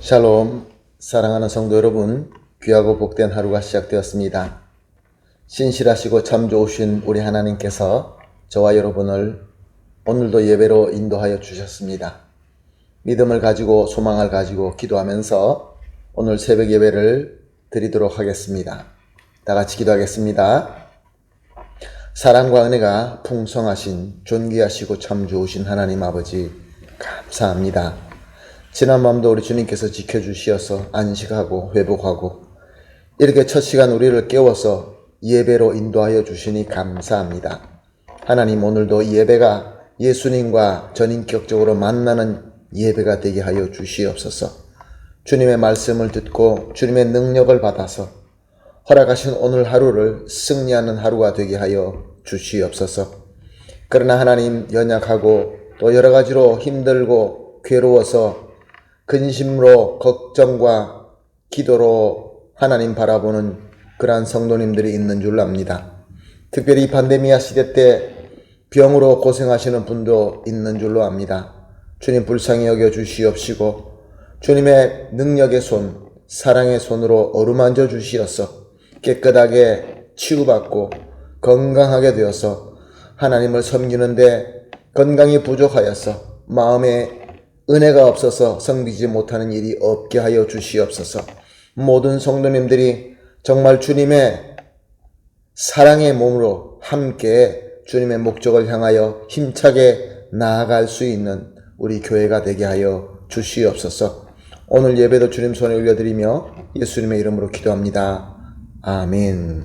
샬롬, 사랑하는 성도 여러분, 귀하고 복된 하루가 시작되었습니다. 신실하시고 참 좋으신 우리 하나님께서 저와 여러분을 오늘도 예배로 인도하여 주셨습니다. 믿음을 가지고 소망을 가지고 기도하면서 오늘 새벽 예배를 드리도록 하겠습니다. 다 같이 기도하겠습니다. 사랑과 은혜가 풍성하신 존귀하시고 참 좋으신 하나님 아버지 감사합니다. 지난 밤도 우리 주님께서 지켜주시어서 안식하고 회복하고 이렇게 첫 시간 우리를 깨워서 예배로 인도하여 주시니 감사합니다. 하나님, 오늘도 이 예배가 예수님과 전인격적으로 만나는 예배가 되게 하여 주시옵소서. 주님의 말씀을 듣고 주님의 능력을 받아서 허락하신 오늘 하루를 승리하는 하루가 되게 하여 주시옵소서. 그러나 하나님, 연약하고 또 여러 가지로 힘들고 괴로워서 근심으로 걱정과 기도로 하나님 바라보는 그러한 성도님들이 있는 줄 압니다. 특별히 팬데미아 시대 때 병으로 고생하시는 분도 있는 줄로 압니다. 주님 불쌍히 여겨 주시옵시고 주님의 능력의 손, 사랑의 손으로 어루만져 주시어서 깨끗하게 치유받고 건강하게 되어서 하나님을 섬기는데 건강이 부족하여서 마음에 은혜가 없어서 섬기지 못하는 일이 없게 하여 주시옵소서. 모든 성도님들이 정말 주님의 사랑의 몸으로 함께 주님의 목적을 향하여 힘차게 나아갈 수 있는 우리 교회가 되게 하여 주시옵소서. 오늘 예배도 주님 손에 올려드리며 예수님의 이름으로 기도합니다. 아멘.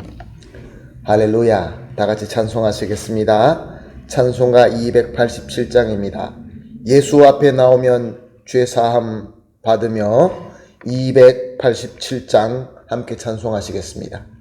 할렐루야. 다 같이 찬송하시겠습니다. 찬송가 287장입니다. 예수 앞에 나오면 죄사함 받으며 287장 함께 찬송하시겠습니다.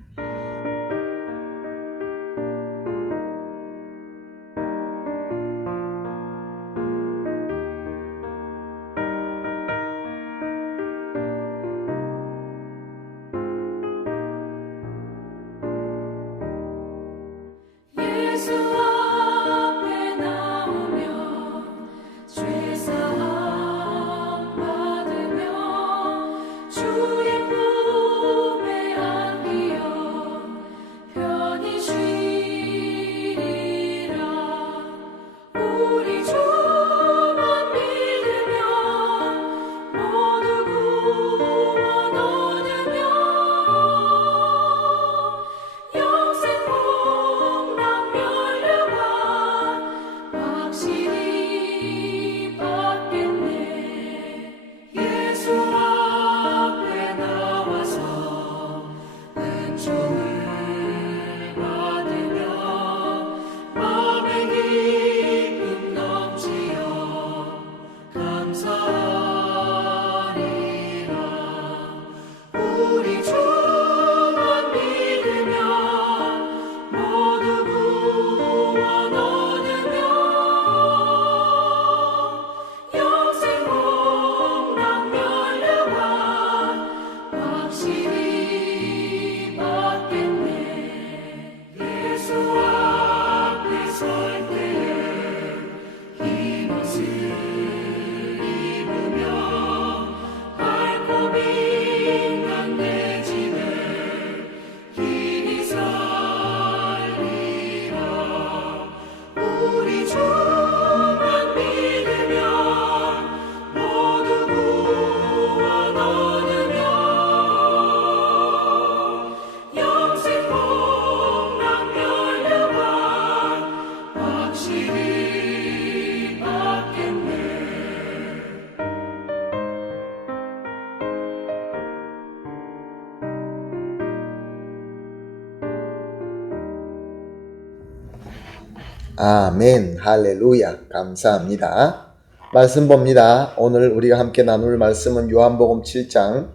아멘. 할렐루야. 감사합니다. 말씀 봅니다. 오늘 우리가 함께 나눌 말씀은 요한복음 7장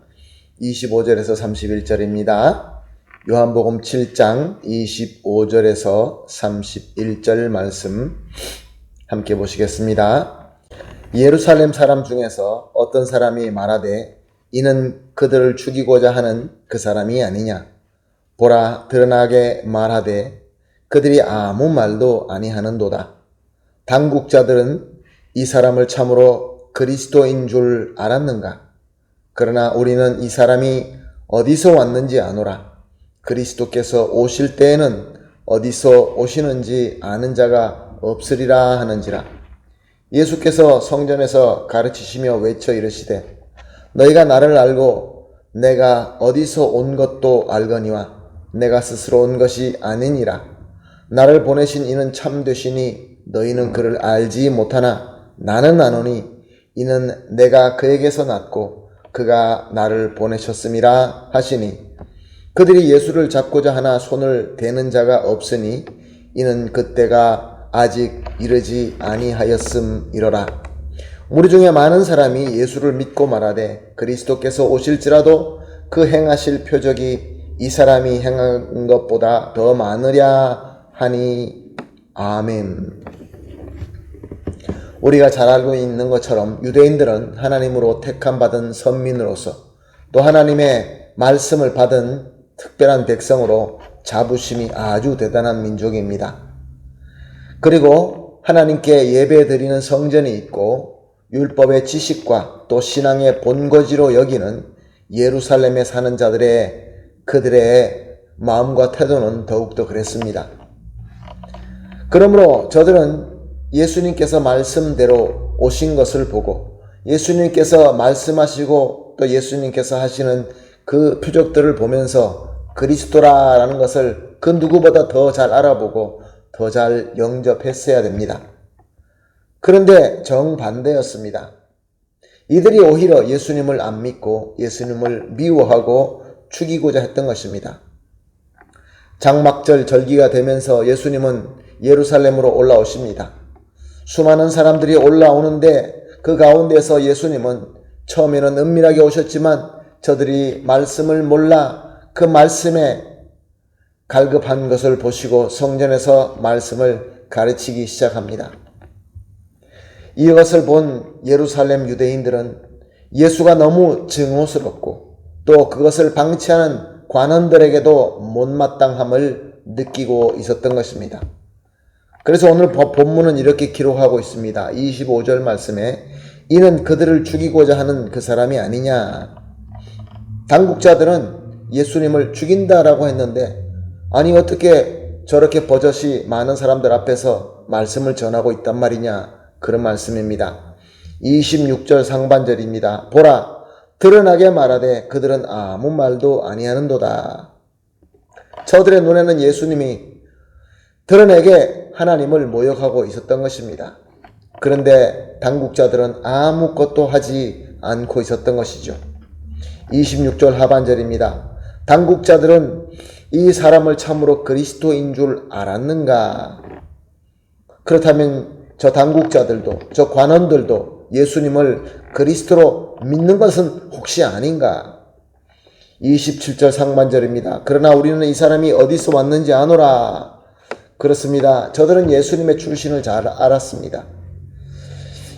25절에서 31절입니다. 요한복음 7장 25절에서 31절 말씀 함께 보시겠습니다. 예루살렘 사람 중에서 어떤 사람이 말하되 이는 그들을 죽이고자 하는 그 사람이 아니냐. 보라, 드러나게 말하되 그들이 아무 말도 아니하는도다. 당국자들은 이 사람을 참으로 그리스도인 줄 알았는가? 그러나 우리는 이 사람이 어디서 왔는지 아노라. 그리스도께서 오실 때에는 어디서 오시는지 아는 자가 없으리라 하는지라. 예수께서 성전에서 가르치시며 외쳐 이르시되 너희가 나를 알고 내가 어디서 온 것도 알거니와 내가 스스로 온 것이 아니니라. 나를 보내신 이는 참되시니 너희는 그를 알지 못하나 나는 아노니 이는 내가 그에게서 났고 그가 나를 보내셨음이라 하시니 그들이 예수를 잡고자 하나 손을 대는 자가 없으니 이는 그때가 아직 이르지 아니하였음이로라. 우리 중에 많은 사람이 예수를 믿고 말하되 그리스도께서 오실지라도 그 행하실 표적이 이 사람이 행한 것보다 더 많으랴 하니 아멘. 우리가 잘 알고 있는 것처럼 유대인들은 하나님으로 택함받은 선민으로서 또 하나님의 말씀을 받은 특별한 백성으로 자부심이 아주 대단한 민족입니다. 그리고 하나님께 예배드리는 성전이 있고 율법의 지식과 또 신앙의 본거지로 여기는 예루살렘에 사는 자들의 그들의 마음과 태도는 더욱더 그랬습니다. 그러므로 저들은 예수님께서 말씀대로 오신 것을 보고 예수님께서 말씀하시고 또 예수님께서 하시는 그 표적들을 보면서 그리스도라는 것을 그 누구보다 더 잘 알아보고 더 잘 영접했어야 됩니다. 그런데 정반대였습니다. 이들이 오히려 예수님을 안 믿고 예수님을 미워하고 죽이고자 했던 것입니다. 장막절 절기가 되면서 예수님은 예루살렘으로 올라오십니다. 수많은 사람들이 올라오는데 그 가운데서 예수님은 처음에는 은밀하게 오셨지만 저들이 말씀을 몰라 그 말씀에 갈급한 것을 보시고 성전에서 말씀을 가르치기 시작합니다. 이것을 본 예루살렘 유대인들은 예수가 너무 증오스럽고 또 그것을 방치하는 관원들에게도 못마땅함을 느끼고 있었던 것입니다. 그래서 오늘 본문은 이렇게 기록하고 있습니다. 25절 말씀에 이는 그들을 죽이고자 하는 그 사람이 아니냐. 당국자들은 예수님을 죽인다라고 했는데 아니 어떻게 저렇게 버젓이 많은 사람들 앞에서 말씀을 전하고 있단 말이냐. 그런 말씀입니다. 26절 상반절입니다. 보라 드러나게 말하되 그들은 아무 말도 아니하는도다. 저들의 눈에는 예수님이 드러내게 하나님을 모욕하고 있었던 것입니다. 그런데 당국자들은 아무것도 하지 않고 있었던 것이죠. 26절 하반절입니다. 당국자들은 이 사람을 참으로 그리스도인 줄 알았는가? 그렇다면 저 당국자들도 저 관원들도 예수님을 그리스도로 믿는 것은 혹시 아닌가? 27절 상반절입니다. 그러나 우리는 이 사람이 어디서 왔는지 아노라. 그렇습니다. 저들은 예수님의 출신을 잘 알았습니다.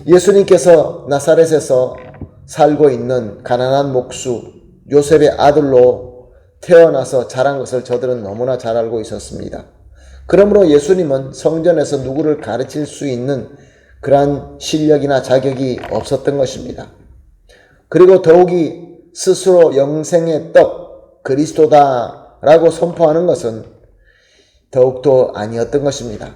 예수님께서 나사렛에서 살고 있는 가난한 목수 요셉의 아들로 태어나서 자란 것을 저들은 너무나 잘 알고 있었습니다. 그러므로 예수님은 성전에서 누구를 가르칠 수 있는 그러한 실력이나 자격이 없었던 것입니다. 그리고 더욱이 스스로 영생의 떡 그리스도다라고 선포하는 것은 더욱더 아니었던 것입니다.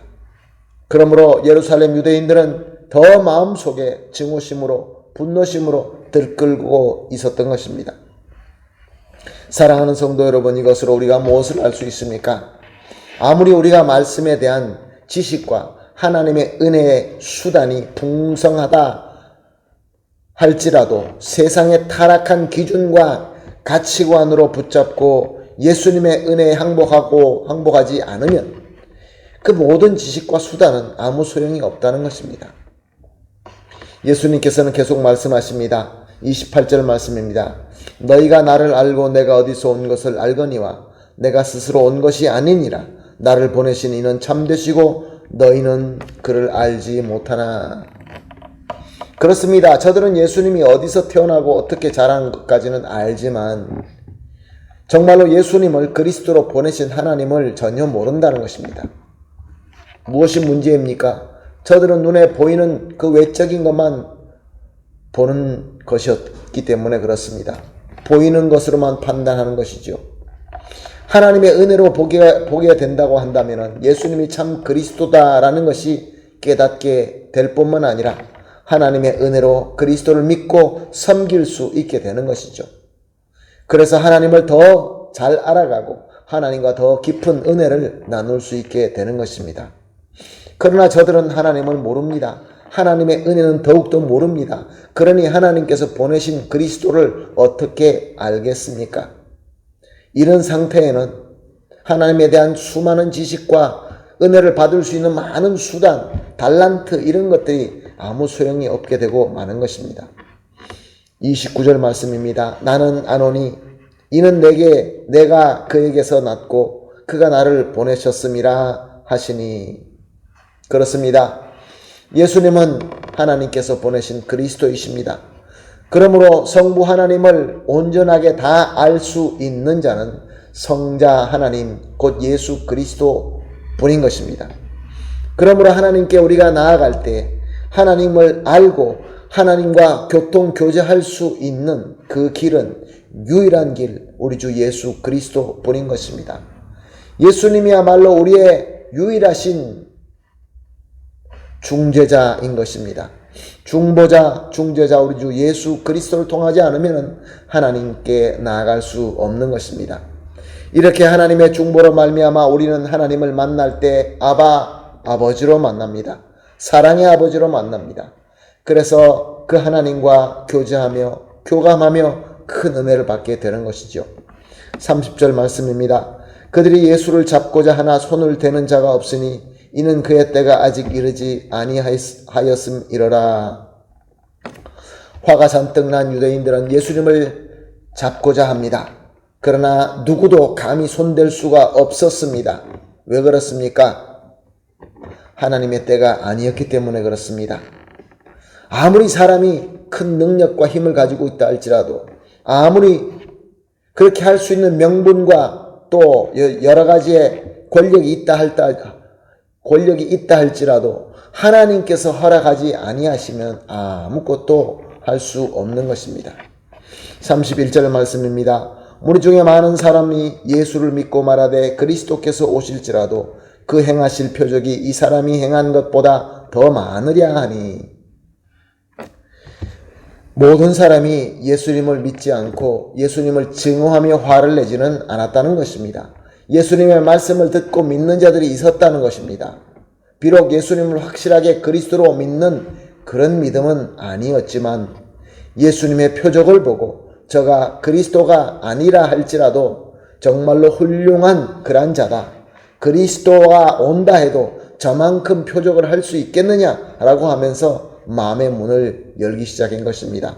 그러므로 예루살렘 유대인들은 더 마음속에 증오심으로 분노심으로 들끓고 있었던 것입니다. 사랑하는 성도 여러분, 이것으로 우리가 무엇을 알 수 있습니까? 아무리 우리가 말씀에 대한 지식과 하나님의 은혜의 수단이 풍성하다 할지라도 세상의 타락한 기준과 가치관으로 붙잡고 예수님의 은혜에 항복하지 않으면 그 모든 지식과 수단은 아무 소용이 없다는 것입니다. 예수님께서는 계속 말씀하십니다. 28절 말씀입니다. 너희가 나를 알고 내가 어디서 온 것을 알거니와 내가 스스로 온 것이 아니니라. 나를 보내신 이는 참되시고 너희는 그를 알지 못하나. 그렇습니다. 저들은 예수님이 어디서 태어나고 어떻게 자란 것까지는 알지만 정말로 예수님을 그리스도로 보내신 하나님을 전혀 모른다는 것입니다. 무엇이 문제입니까? 저들은 눈에 보이는 그 외적인 것만 보는 것이었기 때문에 그렇습니다. 보이는 것으로만 판단하는 것이죠. 하나님의 은혜로 보게 된다고 한다면 예수님이 참 그리스도다라는 것이 깨닫게 될 뿐만 아니라 하나님의 은혜로 그리스도를 믿고 섬길 수 있게 되는 것이죠. 그래서 하나님을 더 잘 알아가고 하나님과 더 깊은 은혜를 나눌 수 있게 되는 것입니다. 그러나 저들은 하나님을 모릅니다. 하나님의 은혜는 더욱더 모릅니다. 그러니 하나님께서 보내신 그리스도를 어떻게 알겠습니까? 이런 상태에는 하나님에 대한 수많은 지식과 은혜를 받을 수 있는 많은 수단, 달란트 이런 것들이 아무 소용이 없게 되고 마는 것입니다. 29절 말씀입니다. 나는 아노니 이는 내가 그에게서 났고 그가 나를 보내셨음이라 하시니. 그렇습니다. 예수님은 하나님께서 보내신 그리스도이십니다. 그러므로 성부 하나님을 온전하게 다 알 수 있는 자는 성자 하나님 곧 예수 그리스도 뿐인 것입니다. 그러므로 하나님께 우리가 나아갈 때 하나님을 알고 하나님과 교통교제할 수 있는 그 길은 유일한 길, 우리 주 예수 그리스도 뿐인 것입니다. 예수님이야말로 우리의 유일하신 중재자인 것입니다. 중재자 우리 주 예수 그리스도를 통하지 않으면 하나님께 나아갈 수 없는 것입니다. 이렇게 하나님의 중보로 말미암아 우리는 하나님을 만날 때 아버지로 만납니다. 사랑의 아버지로 만납니다. 그래서 그 하나님과 교제하며 교감하며 큰 은혜를 받게 되는 것이죠. 30절 말씀입니다. 그들이 예수를 잡고자 하나 손을 대는 자가 없으니 이는 그의 때가 아직 이르지 아니하였음이러라. 화가 잔뜩 난 유대인들은 예수님을 잡고자 합니다. 그러나 누구도 감히 손댈 수가 없었습니다. 왜 그렇습니까? 하나님의 때가 아니었기 때문에 그렇습니다. 아무리 사람이 큰 능력과 힘을 가지고 있다 할지라도, 아무리 그렇게 할 수 있는 명분과 또 여러 가지의 권력이 있다 할지라도 하나님께서 허락하지 아니하시면 아무것도 할 수 없는 것입니다. 31절 말씀입니다. 무리 중에 많은 사람이 예수를 믿고 말하되 그리스도께서 오실지라도 그 행하실 표적이 이 사람이 행한 것보다 더 많으랴 하니. 모든 사람이 예수님을 믿지 않고 예수님을 증오하며 화를 내지는 않았다는 것입니다. 예수님의 말씀을 듣고 믿는 자들이 있었다는 것입니다. 비록 예수님을 확실하게 그리스도로 믿는 그런 믿음은 아니었지만 예수님의 표적을 보고 저가 그리스도가 아니라 할지라도 정말로 훌륭한 그런 자다. 그리스도가 온다 해도 저만큼 표적을 할 수 있겠느냐라고 하면서 마음의 문을 열기 시작한 것입니다.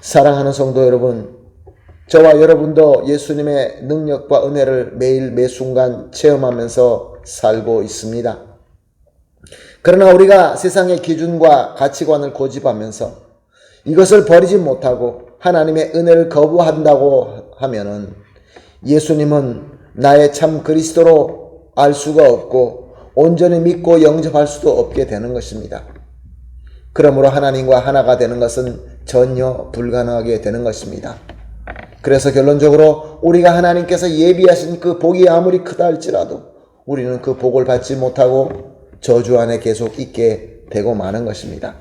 사랑하는 성도 여러분, 저와 여러분도 예수님의 능력과 은혜를 매일 매순간 체험하면서 살고 있습니다. 그러나 우리가 세상의 기준과 가치관을 고집하면서 이것을 버리지 못하고 하나님의 은혜를 거부한다고 하면은 예수님은 나의 참 그리스도로 알 수가 없고 온전히 믿고 영접할 수도 없게 되는 것입니다. 그러므로 하나님과 하나가 되는 것은 전혀 불가능하게 되는 것입니다. 그래서 결론적으로 우리가 하나님께서 예비하신 그 복이 아무리 크다 할지라도 우리는 그 복을 받지 못하고 저주 안에 계속 있게 되고 마는 것입니다.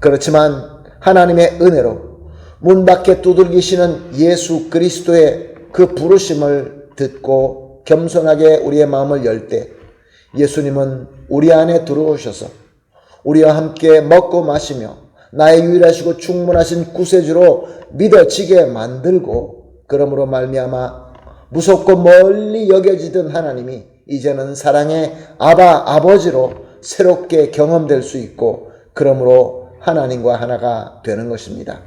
그렇지만 하나님의 은혜로 문 밖에 두들기시는 예수 그리스도의 그 부르심을 듣고 겸손하게 우리의 마음을 열 때 예수님은 우리 안에 들어오셔서 우리와 함께 먹고 마시며 나의 유일하시고 충분하신 구세주로 믿어지게 만들고 그러므로 말미암아 무섭고 멀리 여겨지던 하나님이 이제는 사랑의 아버지로 새롭게 경험될 수 있고 그러므로 하나님과 하나가 되는 것입니다.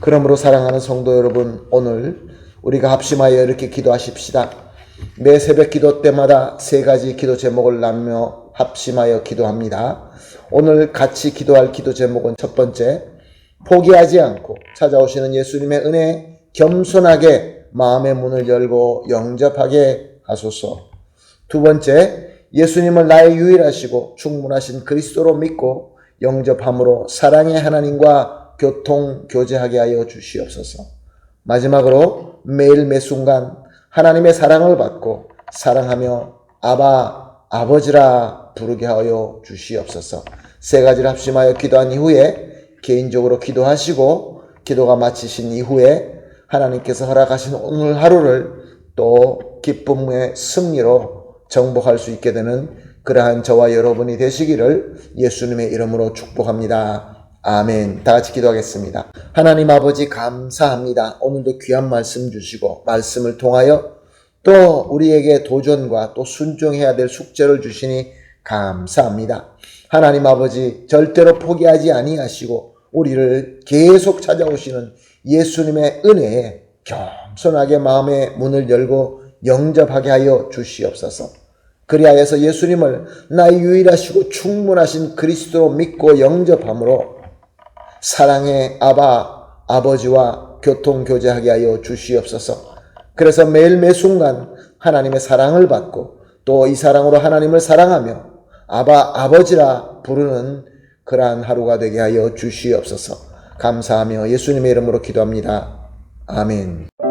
그러므로 사랑하는 성도 여러분, 오늘 우리가 합심하여 이렇게 기도하십시다. 매 새벽 기도 때마다 세 가지 기도 제목을 나누며 합심하여 기도합니다. 오늘 같이 기도할 기도 제목은 첫 번째, 포기하지 않고 찾아오시는 예수님의 은혜에 겸손하게 마음의 문을 열고 영접하게 하소서. 두 번째, 예수님을 나의 유일하시고 충분하신 그리스도로 믿고 영접함으로 사랑의 하나님과 교통 교제하게 하여 주시옵소서. 마지막으로 매일 매 순간 하나님의 사랑을 받고 사랑하며 아바 아버지라 부르게 하여 주시옵소서. 세 가지를 합심하여 기도한 이후에 개인적으로 기도하시고 기도가 마치신 이후에 하나님께서 허락하신 오늘 하루를 또 기쁨의 승리로 정복할 수 있게 되는 그러한 저와 여러분이 되시기를 예수님의 이름으로 축복합니다. 아멘. 다 같이 기도하겠습니다. 하나님 아버지 감사합니다. 오늘도 귀한 말씀 주시고 말씀을 통하여 또 우리에게 도전과 또 순종해야 될 숙제를 주시니 감사합니다. 하나님 아버지 절대로 포기하지 아니하시고 우리를 계속 찾아오시는 예수님의 은혜에 겸손하게 마음의 문을 열고 영접하게 하여 주시옵소서. 그리하여서 예수님을 나의 유일하시고 충분하신 그리스도로 믿고 영접함으로 사랑의 아바 아버지와 교통교제하게 하여 주시옵소서. 그래서 매일 매 순간 하나님의 사랑을 받고 또 이 사랑으로 하나님을 사랑하며 아바 아버지라 부르는 그러한 하루가 되게 하여 주시옵소서. 감사하며 예수님의 이름으로 기도합니다. 아멘.